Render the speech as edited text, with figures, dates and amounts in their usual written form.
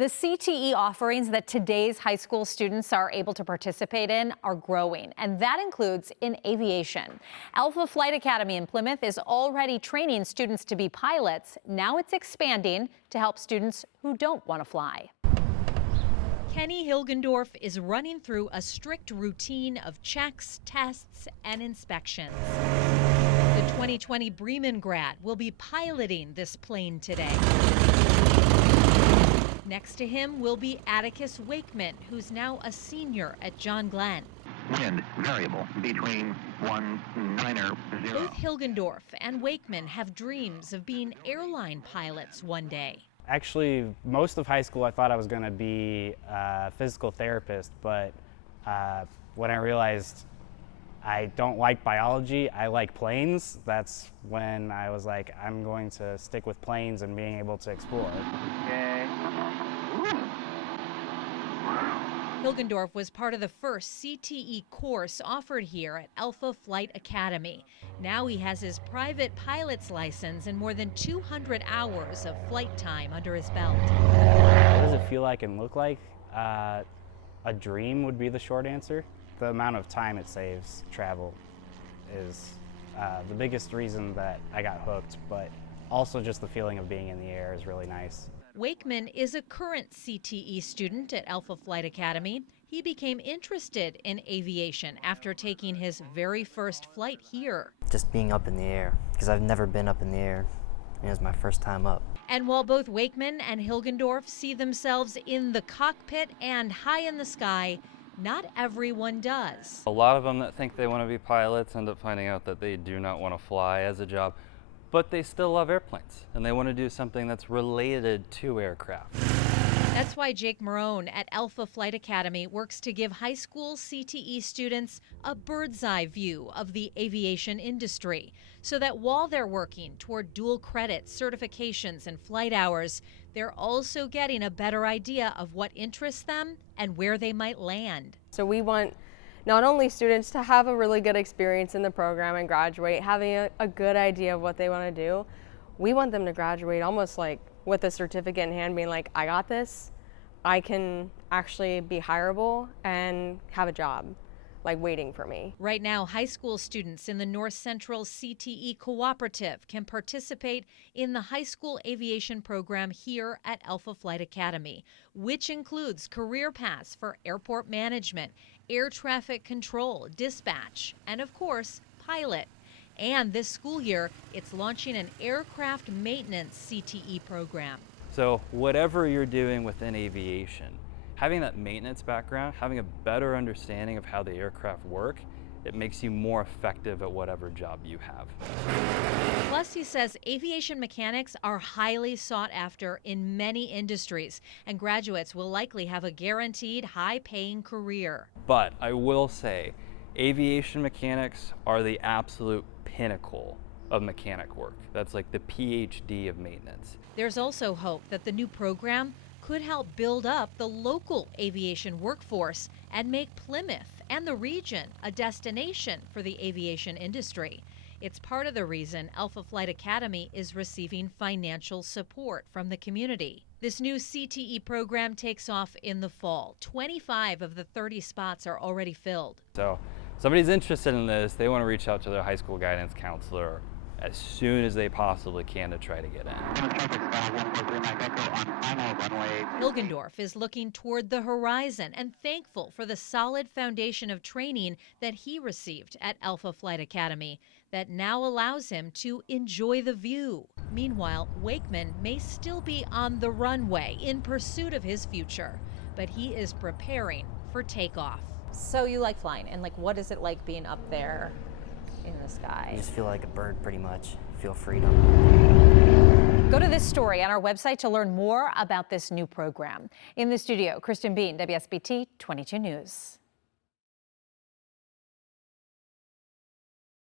The CTE offerings that today's high school students are able to participate in are growing, and that includes in aviation. Alpha Flight Academy in Plymouth is already training students to be pilots. Now it's expanding to help students who don't want to fly. Kenny Hilgendorf is running through a strict routine of checks, tests, and inspections. The 2020 Bremen grad will be piloting this plane today. Next to him will be Atticus Wakeman, who's now a senior at John Glenn. Wind variable between 19 or 0. Both Hilgendorf and Wakeman have dreams of being airline pilots one day. Actually, most of high school I thought I was going to be a physical therapist, but when I realized I don't like biology, I like planes, that's when I was like, I'm going to stick with planes and being able to explore. Okay. Hilgendorf was part of the first CTE course offered here at Alpha Flight Academy. Now he has his private pilot's license and more than 200 hours of flight time under his belt. What does it feel like and look like? A dream would be the short answer. The amount of time it saves travel is the biggest reason that I got hooked, but also just the feeling of being in the air is really nice. Wakeman is a current CTE student at Alpha Flight Academy. He became interested in aviation after taking his very first flight here. Just being up in the air, because I've never been up in the air. It was my first time up. And while both Wakeman and Hilgendorf see themselves in the cockpit and high in the sky, not everyone does. A lot of them that think they want to be pilots end up finding out that they do not want to fly as a job, but they still love airplanes and they want to do something that's related to aircraft. That's why Jake Marone at Alpha Flight Academy works to give high school CTE students a bird's eye view of the aviation industry, so that while they're working toward dual credit certifications and flight hours, they're also getting a better idea of what interests them and where they might land. So we want not only students to have a really good experience in the program and graduate, having a good idea of what they want to do, we want them to graduate almost like with a certificate in hand, being like, I got this, I can actually be hireable and have a job, like waiting for me. Right now, high school students in the North Central CTE Cooperative can participate in the high school aviation program here at Alpha Flight Academy, which includes career paths for airport management, air traffic control, dispatch, and of course, pilot. And this school year, it's launching an aircraft maintenance CTE program. So whatever you're doing within aviation, having that maintenance background, having a better understanding of how the aircraft work, it makes you more effective at whatever job you have. Plus, he says aviation mechanics are highly sought after in many industries, and graduates will likely have a guaranteed high-paying career. But I will say, aviation mechanics are the absolute pinnacle of mechanic work. That's like the PhD of maintenance. There's also hope that the new program could help build up the local aviation workforce and make Plymouth and the region a destination for the aviation industry. It's part of the reason Alpha Flight Academy is receiving financial support from the community. This new CTE program takes off in the fall. 25 of the 30 spots are already filled. So if somebody's interested in this, they want to reach out to their high school guidance counselor as soon as they possibly can to try to get in. Hilgendorf is looking toward the horizon and thankful for the solid foundation of training that he received at Alpha Flight Academy that now allows him to enjoy the view. Meanwhile, Wakeman may still be on the runway in pursuit of his future, but he is preparing for takeoff. So you like flying, and what is it like being up there in the sky? You just feel like a bird pretty much, feel freedom. Go to this story on our website to learn more about this new program. In the studio, Kristen Bean, WSBT 22 News.